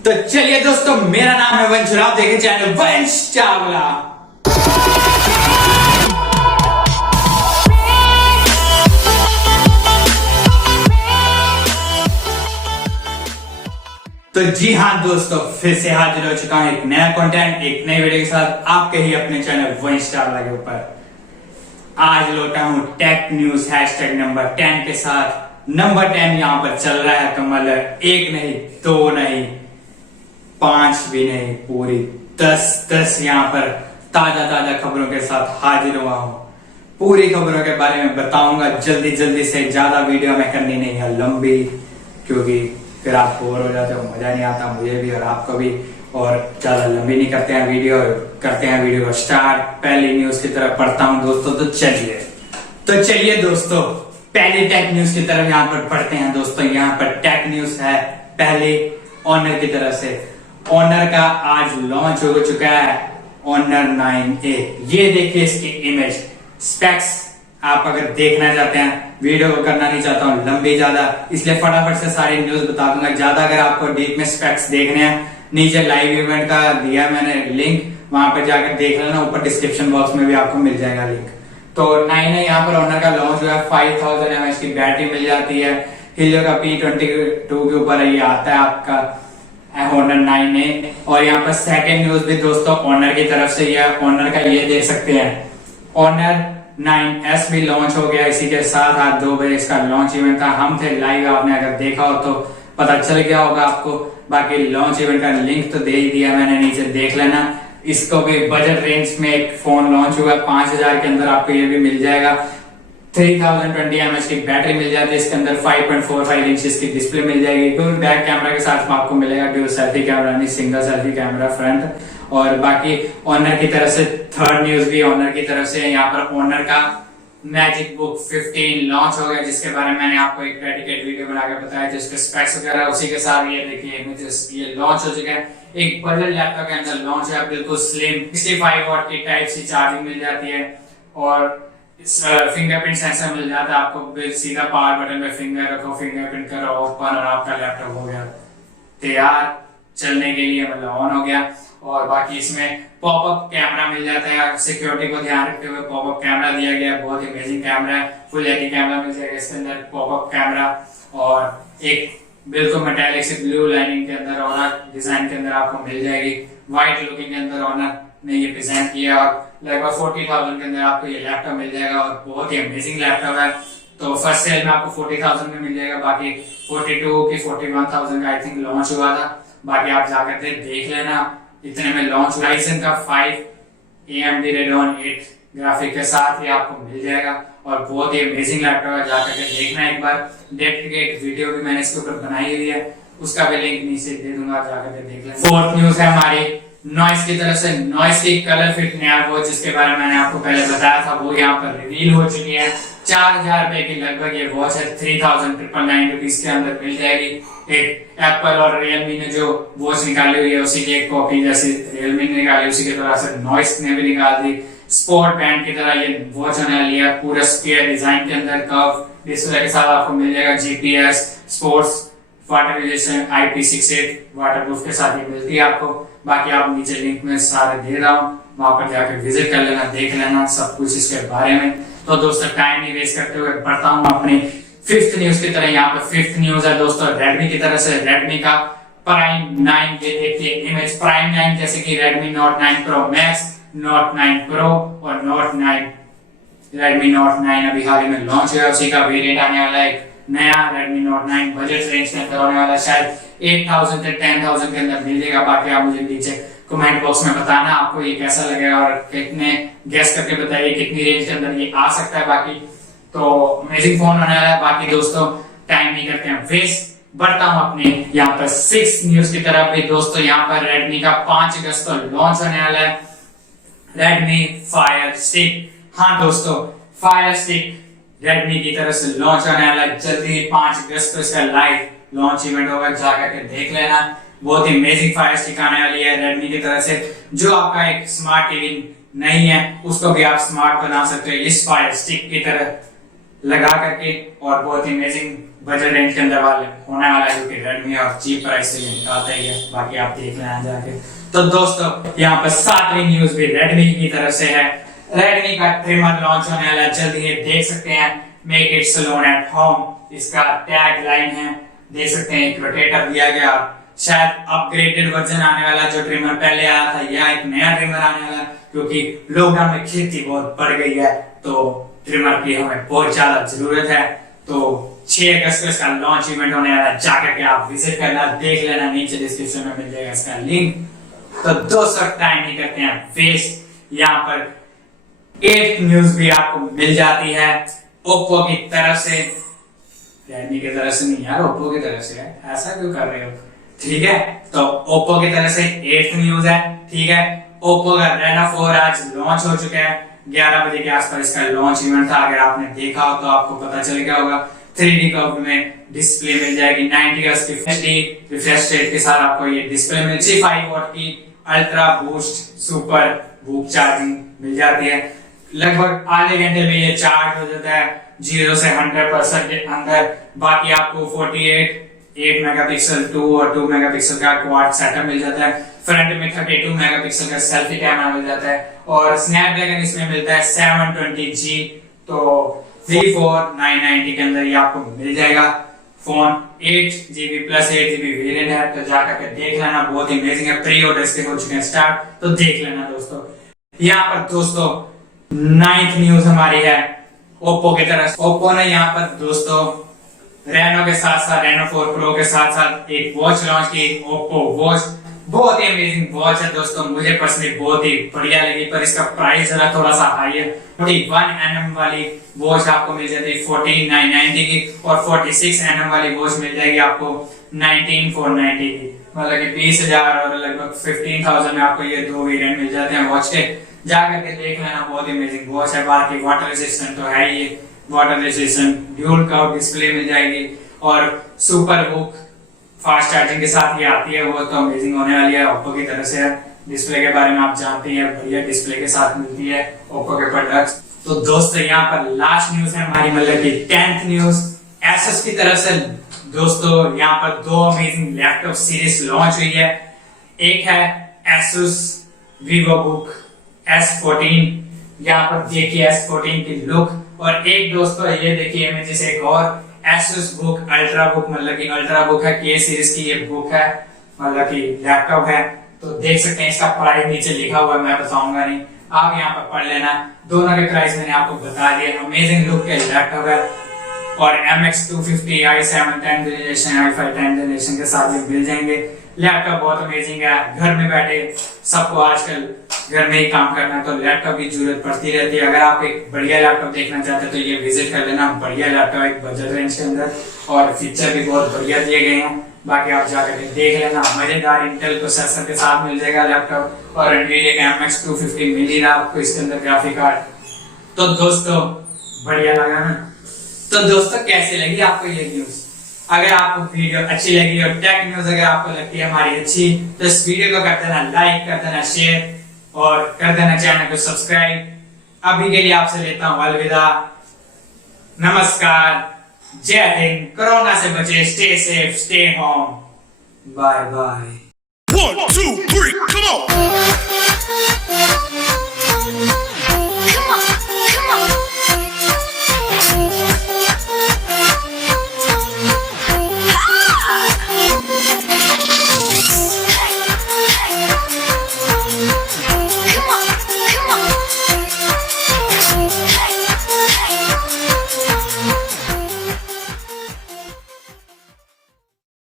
तो चलिए दोस्तों, मेरा नाम है वंश, आप देखें चैनल वंश चावला। तो जी हाँ दोस्तों, फिर से हाजिर हो चुका हूं एक नया कंटेंट, एक नई वीडियो के साथ आपके ही अपने चैनल वंश चावला के ऊपर। आज लौटा हूं टेक न्यूज हैशटैग नंबर 10 के साथ। नंबर 10 यहाँ पर चल रहा है कमल, एक नहीं, दो नहीं, 5 भी नहीं, पूरी 10 यहाँ पर ताजा खबरों के साथ हाजिर हुआ हूं। पूरी खबरों के बारे में बताऊंगा जल्दी से। ज्यादा वीडियो में करनी नहीं है लंबी, क्योंकि फिर आप बोर हो जाते हो, मजा नहीं आता मुझे भी और आपको भी। और ज्यादा लंबी नहीं करते हैं वीडियो, करते हैं वीडियो को स्टार्ट। पहली न्यूज की तरफ पढ़ता हूं दोस्तों, तो चलिए दोस्तों, पहली टेक न्यूज की तरफ यहाँ पर पढ़ते हैं दोस्तों। यहाँ पर टेक न्यूज है पहले ऑनर की तरफ से। ऑनर का आज लॉन्च हो चुका है ऑनर 9A। ये देखिए इसकी इमेज, स्पेक्स। आप अगर देखना चाहते हैं, वीडियो को करना नहीं चाहता हूँ लंबी ज्यादा, इसलिए फटाफट से सारी न्यूज बता दूंगा। ज्यादा अगर आपको डीप में स्पेक्स देखने हैं, नीचे लाइव इवेंट का दिया मैंने लिंक, वहां पर जाकर देख लेना। ऊपर डिस्क्रिप्शन बॉक्स में भी आपको मिल जाएगा लिंक। तो 9A यहाँ पर ऑनर का लॉन्च हुआ है। 5000 mAh की बैटरी मिल जाती है। हिलियो का P22 के ऊपर ये आता है आपका ऑनर 9A। और यहाँ पर सेकेंड न्यूज भी दोस्तों ऑनर की तरफ से। यह ऑनर का ये देख सकते हैं, ऑनर 9S भी लॉन्च हो गया। इसी के साथ आज 2 बजे इसका लॉन्च इवेंट था। हम थे लाइव, आपने अगर देखा हो तो पता चल गया होगा आपको। बाकी लॉन्च इवेंट का लिंक तो दे ही दिया मैंने, नीचे देख लेना। इसको भी बजट रेंज में एक फोन लॉन्च हुआ, 5000 के अंदर आपको ये भी मिल जाएगा। 3020 mAh की बैटरी मिल जाती है इसके अंदर। 5.45 इंच की डिस्प्ले मिल जाएगी। डुअल बैक कैमरा के साथ आपको मिलेगा, डुअल सेल्फी कैमरा नहीं, सिंगल सेल्फी कैमरा फ्रंट। और बाकी ऑनर की तरफ से थर्ड न्यूज भी ऑनर की तरफ से। यहाँ पर ऑनर का MagicBook 15 लॉन्च हो गया, जिसके बारे में मैंने आपको एक डेडिकेट वीडियो बना के बताया, जिसके स्पेक्स वगैरह उसी के साथ ये देखिए इमेजेस, ये लॉन्च हो चुका है। एक बजट लैपटॉप के अंदर लॉन्च है, बिल्कुल स्लिम। 65 वॉट की टाइप सी चार्जिंग मिल जाती है और फिंगरप्रिंट सेंसर मिल जाता है आपको। सीधा पावर बटन में फिंगर रखो, फिंगरप्रिंट करो, ओपन, और आपका लैपटॉप हो गया तैयार चलने के लिए, मतलब ऑन हो गया। और बाकी इसमें पॉपअप कैमरा मिल जाता है। सिक्योरिटी को ध्यान रखते हुए पॉपअप कैमरा दिया गया है, बहुत ही अमेजिंग कैमरा है। फुल एचडी कैमरा मिल जाएगा इसके अंदर, पॉपअप कैमरा। और एक बिल्कुल मेटालिक से ब्लू लाइनिंग के अंदर ऑनर डिजाइन के अंदर आपको मिल जाएगी। व्हाइट लुकिंग के अंदर ऑनर ने ये प्रेजेंट किया और लगभग 40,000 के अंदर आपको ये लैपटॉप मिल जाएगा। और बहुत ही अमेजिंग लैपटॉप है। तो फर्स्ट सेल में आपको 40,000 में मिल जाएगा। बाकी 42 की 41,000 का आई थिंक लॉन्च हुआ था। बाकी आप जाकर देख लेना, इतने में लॉन्च हुआ। राइजन का 5 AMD Radeon 8 ग्राफिक के साथ ही आपको मिल जाएगा। और बहुत ही अमेजिंग लैपटॉप है, जाकर के देखना एक बार। डेडिकेटेड वीडियो भी मैंने इसके ऊपर बनाई हुई है, उसका भी लिंक नीचे दे दूंगा, जाकर के देख लेना। फोर्थ न्यूज है हमारी नॉइस की तरफ से। नॉइस की कलरफिट नया वॉच, जिसके बारे में मैंने आपको पहले बताया था, वो यहाँ पर रिवील हो चुकी है। 4000 रुपए की लगभग ये वॉच है। 3999 रुपीज के अंदर मिल जाएगी। एक एप्पल और रियलमी ने जो वॉच निकाली हुई है, उसी की एक कॉपी, जैसे रियलमी ने निकाली उसी की तरह से नॉइस ने भी निकाल दी। स्पोर्ट बैंड की तरह ये वॉच होने वाली है, पूरा स्क्वायर डिजाइन के अंदर। कर्व डिस्प्ले के साथ आपको मिल जाएगा। GPS sports water resistant IP68 waterproof के साथ ये मिलती है आपको। बाकी आप नीचे लिंक में सारे दे रहा हूँ, वहां पर जाकर विजिट कर लेना, देख लेना सब कुछ इसके बारे में। तो दोस्तों टाइम नहीं वेस्ट करते हुए बढ़ता हूँ अपनी फिफ्थ न्यूज की तरह। यहाँ पर फिफ्थ न्यूज है दोस्तों रेडमी की तरफ से। रेडमी का प्राइम 9, ये देखिए इमेज, प्राइम 9 जैसे कि Redmi note 9 pro max, note 9 pro और नोट 9, रेडमी नोट 9 अभी हाल ही में लॉन्च हुआ है। उसी का वेरिएंट आने वाला है नया रेडमी नोट 9। बजट रेंज में होने वाला शायद 8000 से 10,000 के अंदर मिल जाएगा। बाकी आप मुझे नीचे कमेंट बॉक्स में बताना आपको ये कैसा लगेगा और कितने गेस करके बताइए कितनी रेंज के अंदर ये आ सकता है। बाकी तो अमेजिंग फोन होने वाला है। बाकी दोस्तों टाइम नहीं करते हैं वेस्ट, बढ़ता हूं अपने यहाँ पर 6 न्यूज की तरफ भी दोस्तों। यहाँ पर रेडमी का 5 अगस्त को लॉन्च होने वाला है रेडमी फायर स्टिक। हाँ दोस्तों, फायर स्टिक रेडमी की तरफ से लॉन्च होने वाला है जल्दी ही। 5 अगस्त को इसका लाइव लॉन्च इवेंट होगा, जाकर के देख लेना। बहुत ही अमेजिंग फायर स्टिक आने वाली है रेडमी की तरफ से। जो आपका एक स्मार्ट टीवी नहीं है उसको भी आप स्मार्ट बना सकते हो इस फायर स्टिक की तरह लगा करके। और बहुत ही अमेजिंग बजट रेंज के अंदर वाले होने वाला है, जो कि रेडमी और चीप प्राइस से निकालता ही है। बाकी आप देख लेना जाके। तो दोस्तों यहाँ पर 7वीं न्यूज भी रेडमी की तरफ से है। रेडमी का ट्रिमर लॉन्च होने वाला है जल्द ही, देख सकते हैं। Make it salon at home इसका टैग लाइन है, देख सकते हैं। एक रोटेटर दिया गया, शायद अपग्रेडेड वर्जन आने वाला। जो ट्रिमर पहले आया था या एक नया ट्रिमर आने वाला, क्योंकि लॉकडाउन में खेती बहुत बढ़ गई है तो ट्रिमर की हमें बहुत ज्यादा जरूरत है। तो 6 अगस्त को इसका लॉन्च इवेंट होने वाला है, जाकर के आप विजिट करना, देख लेना, नीचे डिस्क्रिप्शन में मिल जाएगा इसका लिंक। तो दोस्तों टाइम नहीं करते हैं वेस्ट, यहाँ पर 8 न्यूज भी आपको मिल जाती है ओप्पो की तरफ से। रेडमी की तरफ से नहीं यार, ओप्पो की तरफ से है, ऐसा क्यों कर रहे हो? ठीक है, तो ओप्पो की तरफ से 8th न्यूज है। ठीक है, ओप्पो का Reno4 आज लॉन्च हो चुका है। 11 बजे के आसपास इसका लॉन्च इवेंट था, अगर आपने देखा हो तो आपको पता चल गया होगा। 3D कर्व में डिस्प्ले मिल जाएगी, 90 हर्ट्ज की HD रिफ्रेश रेट के साथ आपको ये डिस्प्ले मिल 5 वॉट की ultra boost super book charging मिल जाती है। लगभग आधे घंटे में ये चार्ज हो जाता है 0 से 100% के अंदर। बाकी आपको 8 मेगापिक्सल 2 और 2 मेगापिक्सल का क्वाड सेटअप मिल जाता है। फ्रंट में 32 मेगापिक्सल का सेल्फी कैमरा मिल जाता है और स्नैपड्रैगन इसमें मिलता है 720G। तो 34990 के अंदर ये आपको मिल जाएगा। Phone 8GB plus 8GB variant है, तो जाकर के देख लेना, बहुत ही अमेजिंग है। प्री ऑर्डर्स के हो चुके हैं स्टार्ट, तो देख लेना दोस्तों। यहाँ पर दोस्तों 9th न्यूज हमारी है ओप्पो की तरफ। ओप्पो ने यहाँ पर दोस्तों रेनो के साथ साथ Reno4 Pro के साथ साथ एक वॉच लॉन्च की, OPPO Watch। बहुत ही अमेजिंग वॉच है दोस्तों, मुझे पर्सनली बहुत ही बढ़िया लगी, पर इसका प्राइस जरा थोड़ा सा हाई है। 41nm वाली वॉच आपको मिल जाती है 14990 की, और 46nm वाली वॉच मिल जाएगी आपको 19490 की। मतलब कि 20,000 और लगभग 15,000 में आपको ये 2 वेरिएंट मिल जाते हैं वॉच के। जाकर के देख लेना, बहुत ही अमेजिंग वॉच है। बाकी वाटर रेजिस्टेंट तो है ही, water resistant dual curve display मिल जाएगी, और सुपर बुक फास्ट चार्जिंग के साथ ये आती है। वो तो अमेजिंग होने वाली है ओप्पो की तरफ से। डिस्प्ले के बारे में आप जानते हैं, बढ़िया डिस्प्ले के साथ मिलती है ओप्पो के प्रोडक्ट्स। तो दोस्तों यहाँ पर लास्ट न्यूज है हमारी, मतलब कि 10th न्यूज एसस की तरफ से। दोस्तों यहाँ पर 2 अमेजिंग लैपटॉप सीरीज लॉन्च हुई है। एक है Asus VivoBook S14, यहाँ पर देखिए S14 की लुक, और एक दोस्तों ये देखिए इमेजेस एक और Asus Book अल्ट्रा बुक, मतलब कि अल्ट्रा बुक है, K सीरीज की ये बुक है, मतलब कि लैपटॉप है। तो देख सकते हैं, इसका प्राइस नीचे लिखा हुआ है, मैं बताऊंगा नहीं, आप यहाँ पर पढ़ लेना। दोनों के प्राइस मैंने आपको बता दिए। अमेजिंग लुक के लैपटॉप है, और MX250 i7 10th generation i5 10th generation के साथ ये मिल जाएंगे। लैपटॉप बहुत अमेजिंग है, घर में बैठे सबको आजकल घर में ही काम करना है, तो लैपटॉप की जरूरत पड़ती रहती है। अगर आप एक बढ़िया लैपटॉप देखना चाहते हैं तो ये विजिट कर लेना। बढ़िया लैपटॉप एक बजट रेंज के अंदर, और फीचर भी बहुत बढ़िया दिए गए हैं। बाकी आप जाकर के देख लेना। मजेदार इंटेल प्रोसेसर के साथ मिल जाएगा लैपटॉप, और एनवीडिया का MX250 मिल ही रहा आपको इसके अंदर ग्राफिक कार्ड। तो दोस्तों बढ़िया लगा ना? तो दोस्तों कैसे लगी आपको ये न्यूज? अगर आपको वीडियो अच्छी लगी और टेक न्यूज अगर आपको लगती है हमारी अच्छी, तो इस वीडियो को कर देना लाइक, कर देना शेयर, और कर देना चैनल को सब्सक्राइब। अभी के लिए आपसे लेता हूं अलविदा, नमस्कार, जय हिंद। कोरोना से बचे, stay safe, stay home, bye bye. 1 2 3 come on